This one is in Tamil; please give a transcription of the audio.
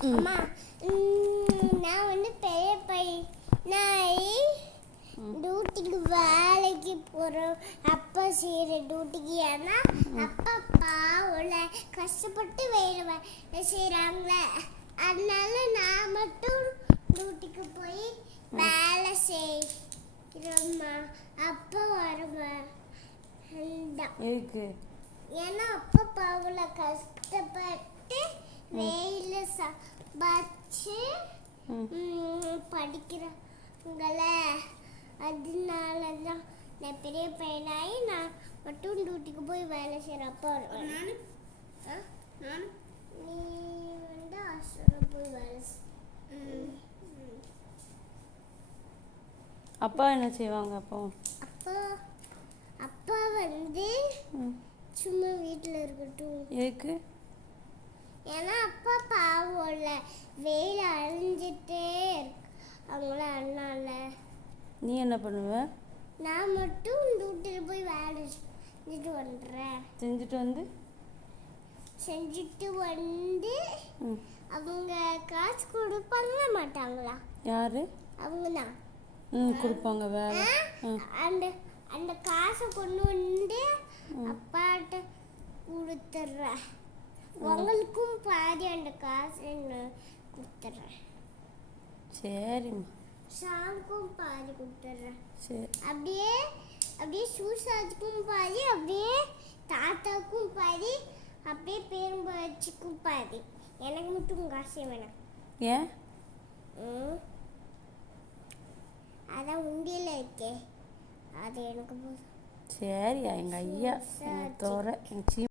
அம்மா நான் வந்து பெரிய பையனாயி டியூட்டிக்கு வேலைக்கு போகிறோம் அப்பா செய்கிற டியூட்டிக்கு ஏன்னா அப்பா பாவல கஷ்டப்பட்டு வேலை செய்கிறாங்களே அதனால நான் மட்டும் டியூட்டிக்கு போய் வேலை செய்கிறோம்மா. அப்பா வருவேன் ஏன்னா அப்பா பாவல கஷ்டப்பட்டு வெயில ம், படிக்கிறாங்கள அதனால தான் நான் பெரிய பையனாகி நான் மட்டும் டியூட்டிக்கு போய் வேலை வருவேன். ஆ? நீ வந்து ஹாஸ்டலில் போய் வேலை. அப்பா என்ன செய்வாங்க அப்போ? அப்பா அப்பா வந்து. சும்மா வீட்டில் இருக்கட்டும். எதுக்கு? ஏன்னா அப்பா பாவம்ல வெயில் அழிஞ்சிட்டே இருக்கு. அவங்கள அதனால நீ என்ன பண்ணுவ? நான் மட்டும் டியூட்டியில் போய் வேலை செஞ்சுட்டு வந்துடுறேன். செஞ்சுட்டு வந்து? செஞ்சுட்டு வந்து ம். அவங்க காசு கொடுப்பாங்களா மாட்டாங்களா? யாரு? அவங்க தான் ம் கொடுப்பாங்க வேலை ம். அந்த அந்த காசை கொண்டு வந்து அப்பாட்ட கொடுத்துட்றேன். உங்களுக்கும் பாதி அந்த காசை கொடுத்துட்றேன். சரிம்மா. ஷாங்க்கும் பாதி கொடுத்துட்றேன். சரி. அப்படியே அப்படியே சூசாஜுக்கும் பாதி அப்படியே தாத்தாவுக்கும் பாதி அப்படியே பேரும்பாச்சிக்கும் பாதி. எனக்கு மட்டும் காசே வேணாம். ஏன். அதான் உண்டியல இருக்கே. அது எனக்கு போதும். சரியா எங்கள் ஐயா எங்கள் தோற எங்கள்